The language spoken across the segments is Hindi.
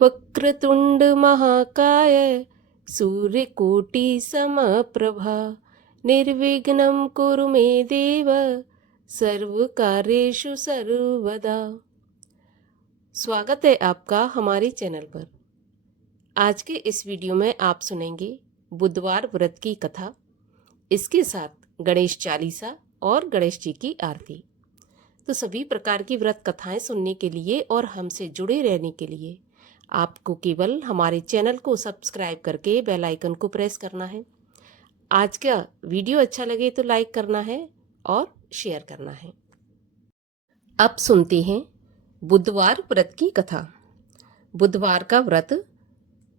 वक्रतुंड महाकाय सूर्यकोटि समप्रभा निर्विघ्नं कुरु मे देव सर्वकार्येषु सर्वदा। स्वागत है आपका हमारे चैनल पर। आज के इस वीडियो में आप सुनेंगे बुधवार व्रत की कथा, इसके साथ गणेश चालीसा और गणेश जी की आरती। तो सभी प्रकार की व्रत कथाएं सुनने के लिए और हमसे जुड़े रहने के लिए आपको केवल हमारे चैनल को सब्सक्राइब करके बेल आइकन को प्रेस करना है। आज का वीडियो अच्छा लगे तो लाइक करना है और शेयर करना है। अब सुनते हैं बुधवार व्रत की कथा। बुधवार का व्रत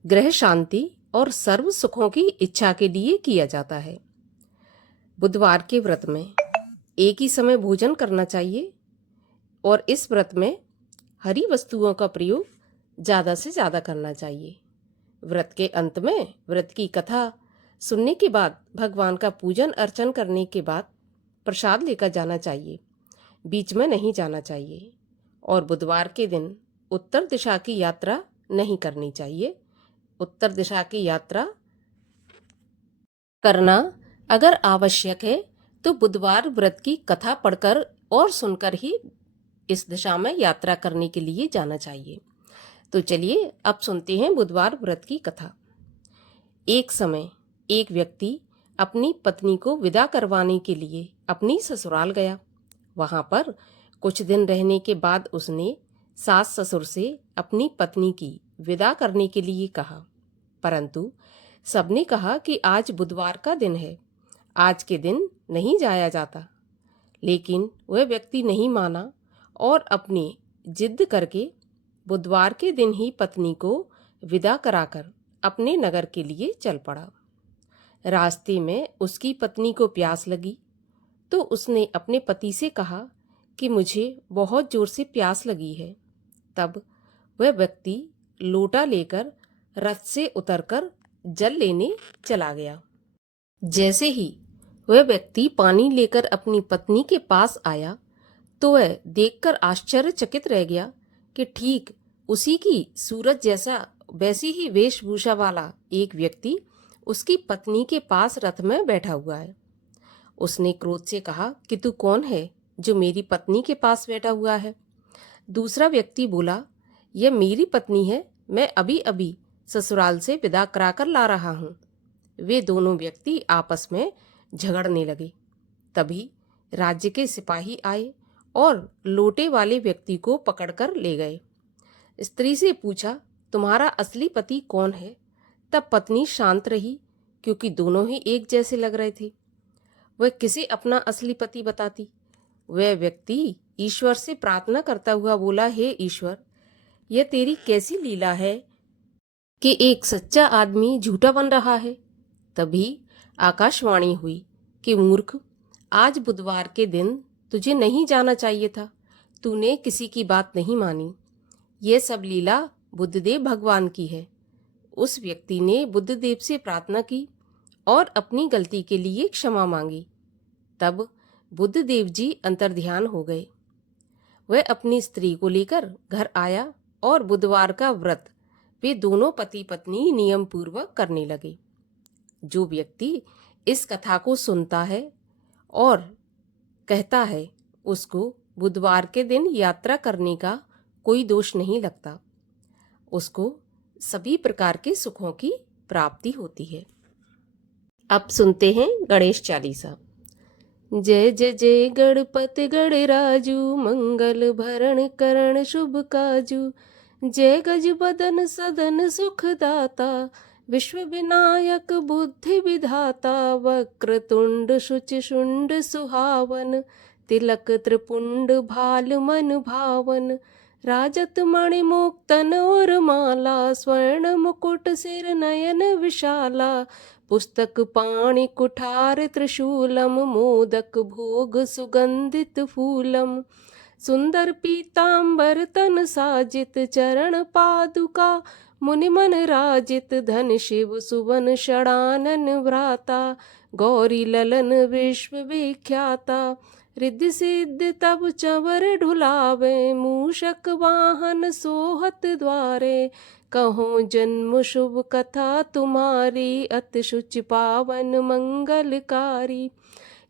ग्रह शांति और सर्व सुखों की इच्छा के लिए किया जाता है। बुधवार के व्रत में एक ही समय भोजन करना चाहिए और इस व्रत में हरी वस्तुओं का प्रयोग ज़्यादा से ज़्यादा करना चाहिए। व्रत के अंत में व्रत की कथा सुनने के बाद भगवान का पूजन अर्चन करने के बाद प्रसाद लेकर जाना चाहिए, बीच में नहीं जाना चाहिए। और बुधवार के दिन उत्तर दिशा की यात्रा नहीं करनी चाहिए। उत्तर दिशा की यात्रा करना अगर आवश्यक है तो बुधवार व्रत की कथा पढ़कर और सुनकर ही इस दिशा में यात्रा करने के लिए जाना चाहिए। तो चलिए अब सुनते हैं बुधवार व्रत की कथा। एक समय एक व्यक्ति अपनी पत्नी को विदा करवाने के लिए अपनी ससुराल गया। वहां पर कुछ दिन रहने के बाद उसने सास ससुर से अपनी पत्नी की विदा करने के लिए कहा, परंतु सबने कहा कि आज बुधवार का दिन है, आज के दिन नहीं जाया जाता। लेकिन वह व्यक्ति नहीं माना और अपनी जिद करके बुधवार के दिन ही पत्नी को विदा कराकर अपने नगर के लिए चल पड़ा। रास्ते में उसकी पत्नी को प्यास लगी तो उसने अपने पति से कहा कि मुझे बहुत जोर से प्यास लगी है। तब वह व्यक्ति लोटा लेकर रथ से उतरकर जल लेने चला गया। जैसे ही वह व्यक्ति पानी लेकर अपनी पत्नी के पास आया तो वह देखकर आश्चर्यचकित रह गया कि ठीक उसी की सूरत जैसा वैसी ही वेशभूषा वाला एक व्यक्ति उसकी पत्नी के पास रथ में बैठा हुआ है। उसने क्रोध से कहा कि तू कौन है जो मेरी पत्नी के पास बैठा हुआ है? दूसरा व्यक्ति बोला, यह मेरी पत्नी है, मैं अभी अभी ससुराल से विदा कराकर ला रहा हूँ। वे दोनों व्यक्ति आपस में झगड़ने लगे। तभी राज्य के सिपाही आए और लोटे वाले व्यक्ति को पकड़कर ले गए। स्त्री से पूछा, तुम्हारा असली पति कौन है? तब पत्नी शांत रही क्योंकि दोनों ही एक जैसे लग रहे थे। वह किसे अपना असली पति बताती? वह व्यक्ति ईश्वर से प्रार्थना करता हुआ बोला, हे ईश्वर, यह तेरी कैसी लीला है कि एक सच्चा आदमी झूठा बन रहा है। तभी आकाशवाणी हुई कि मूर्ख, आज बुधवार के दिन तुझे नहीं जाना चाहिए था, तूने किसी की बात नहीं मानी। यह सब लीला बुद्धदेव भगवान की है। उस व्यक्ति ने बुद्धदेव से प्रार्थना की और अपनी गलती के लिए क्षमा मांगी। तब बुद्धदेव जी अंतर्ध्यान हो गए। वह अपनी स्त्री को लेकर घर आया और बुधवार का व्रत वे दोनों पति पत्नी नियम पूर्वक करने लगे। जो व्यक्ति इस कथा को सुनता है और कहता है, उसको बुधवार के दिन यात्रा करने का कोई दोष नहीं लगता। उसको सभी प्रकार के सुखों की प्राप्ति होती है। अब सुनते हैं गणेश चालीसा। जय जय जय गणपति गणराजू, मंगल भरण करण शुभ काजू। जय गज बदन सदन सुखदाता, विश्व विनायक बुद्धि विधाता। वक्रतुंड शुचि शुंड सुहावन, तिलक त्रिपुंड भाल मन भावन। राजत मणि मुक्तन और माला, स्वर्ण मुकुट सिर नयन विशाला। पुस्तक पाणि कुठार त्रिशूलम, मोदक भोग सुगंधित फूलम। सुंदर पीतांबर तन साजित, चरण पादुका मुनि मन राजित। धन शिव सुवन षडानन व्राता, गौरी ललन विश्व विख्याता। रिद्धि सिद्ध तब चंवर ढुलावे, मूषक वाहन सोहत द्वारे। कहो जन्म शुभ कथा तुम्हारी, अति शुचि पावन मंगलकारी।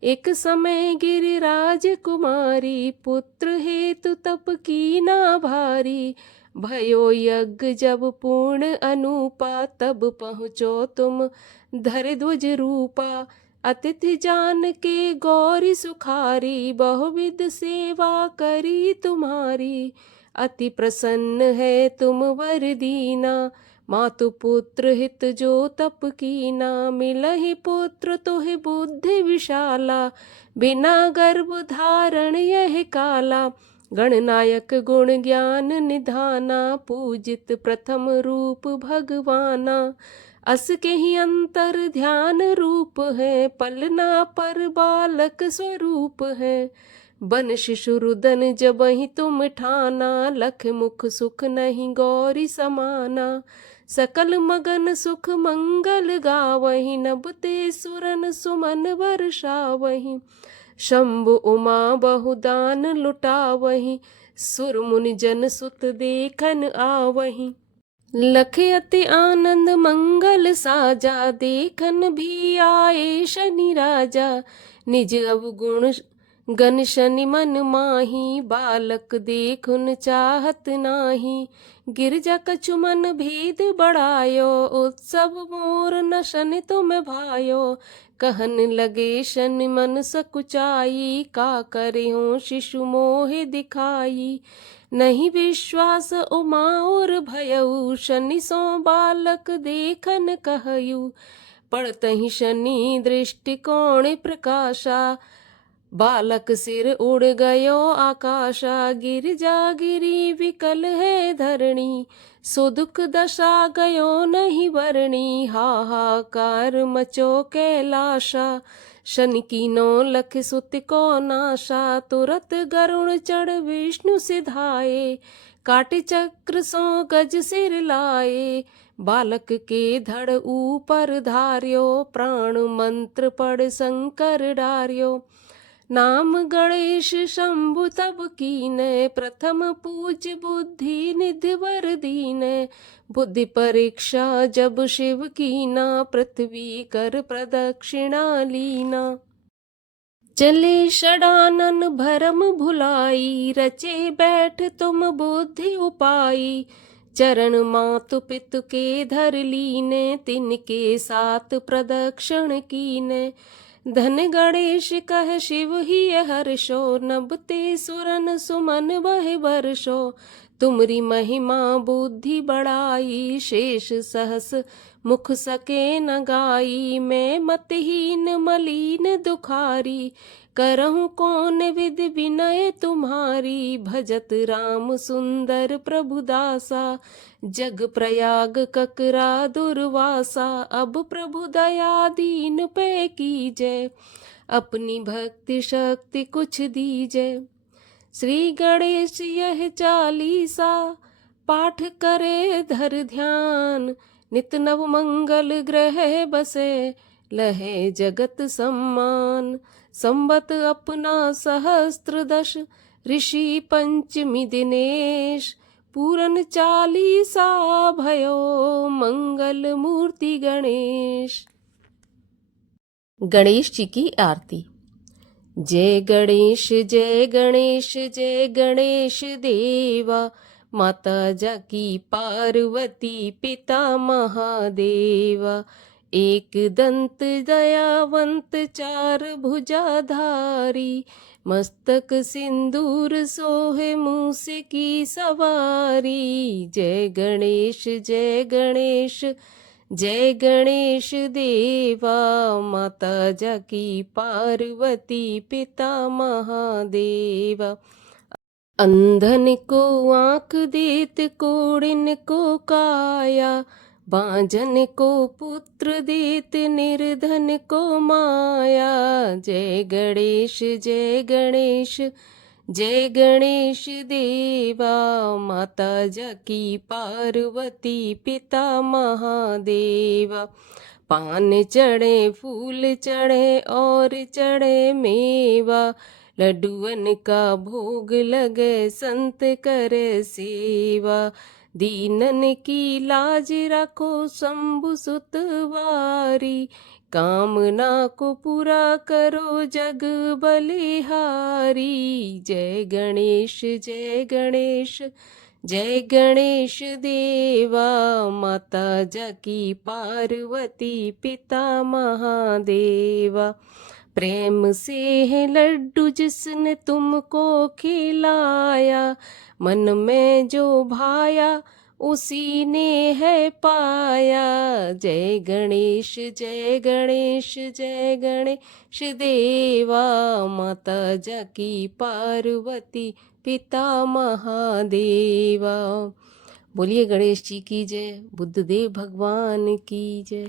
एक समय गिरिराज कुमारी, पुत्र हेतु तप की ना भारी। भयो यज्ञ जब पूर्ण अनूपा, तब पहुँचो तुम धर ध्वज रूपा। अतिथि जान के गौरी सुखारी, बहुविध सेवा करी तुम्हारी। अति प्रसन्न है तुम वर दीना, मातु पुत्र हित जो तप कीना। मिलहि पुत्र तुहि बुद्धि विशाला, बिना गर्भ धारण यह काला। गणनायक गुण ज्ञान निधाना, पूजित प्रथम रूप भगवाना। अस के ही अंतर ध्यान रूप है, पलना पर बालक स्वरूप है। बन शिशु रुदन जब ही तुम ठाना, लख मुख सुख नहीं गौरी समाना। सकल मगन सुख मंगल गावही, नभते सुरन सुमन वर्षावही। शंभु उमा बहुदान लुटावही, सुर मुनि जन सुत देखन आवही। लख अति आनंद मंगल साजा, देखन भी आए शनि राजा। निज अवगुण गण शनि मन माही, बालक देखुन चाहत नाही। गिरजा कछु मन भेद बढ़ायो, उत्सव मोर न शनि तुम भायो। कहन लगे शनि मन सकुचाई, का करे हो शिशु मोहे दिखाई। नहीं विश्वास उमा और भयऊ, शनि सो बालक देखन कहयू। पड़तहि शनि दृष्टिकोण प्रकाशा, बालक सिर उड़ गयो आकाशा। गिरजा गिरी विकल है धरणी, सो दुख दशा गयो नहीं वरणी। हाहाकार मचो कैलाशा, शनि कीनो लख सुत को नाशा। तुरत गरुण चढ़ विष्णु सिधाए, काटे चक्र सो गज सिर लाए। बालक के धड़ ऊपर धार्यो, प्राण मंत्र पढ़ शंकर डार्यो। नाम गणेश शंभु तब कीने, प्रथम पूज बुद्धि निधि वर दीने। बुद्धि परीक्षा जब शिव कीना, पृथ्वी कर प्रदक्षिणा लीना। चले षडानन भरम भुलाई, रचे बैठ तुम बुद्धि उपाई। चरण मातु पितु के धर लीने, तिनके साथ प्रदक्षिण कीने। धन गणेश कह शिव ही हर्षो, नभते सुरन सुमन वह वर्षो। तुमरी महिमा बुद्धि बढ़ाई, शेष सहस मुख सके न गाई। मैं मतहीन मलिन दुखारी, करहूँ कौन विधि विनय तुम्हारी। भजत राम सुंदर प्रभु दासा, जग प्रयाग ककरा दुर्वासा। अब प्रभु दया दीन पे कीजय, अपनी भक्ति शक्ति कुछ दीजय। श्री गणेश यह चालीसा, पाठ करे धर ध्यान। नित नव मंगल ग्रह बसे, लहे जगत सम्मान। संबत अपना सहस्त्र दश, ऋषि पंचमी दिनेश। पूरन चालीसा भयो, मंगल मूर्ति गणेश। गणेश जी की आरती। जय गणेश जय गणेश जय गणेश देवा। माता जाकी पार्वती पिता महादेवा। एक दंत दयावंत चार भुजाधारी। मस्तक सिंदूर सोहे मूस की सवारी। जय गणेश जय गणेश जय गणेश देवा। माता जाकी पार्वती पिता महादेवा। अंधन को आँख देत कोड़िन को काया। बांझन को पुत्र देत निर्धन को माया। जय गणेश जय गणेश जय गणेश देवा। माता जाकी पार्वती पिता महादेवा। पान चढ़े फूल चढ़े और चढ़े मेवा। लड्डुअन का भोग लगे संत करे सेवा, दीनन की लाज रखो शंभु सुतवारी, कामना को पूरा करो जग बलिहारी। जय गणेश जय गणेश जय गणेश देवा, माता जाकी पार्वती पिता महादेवा। प्रेम से है लड्डू जिसने तुमको खिलाया, मन में जो भाया उसी ने है पाया। जय गणेश जय गणेश जय गणेश देवा, माता जाकी पार्वती पिता महादेवा। बोलिए गणेश जी की जय, बुद्धदेव भगवान की जय।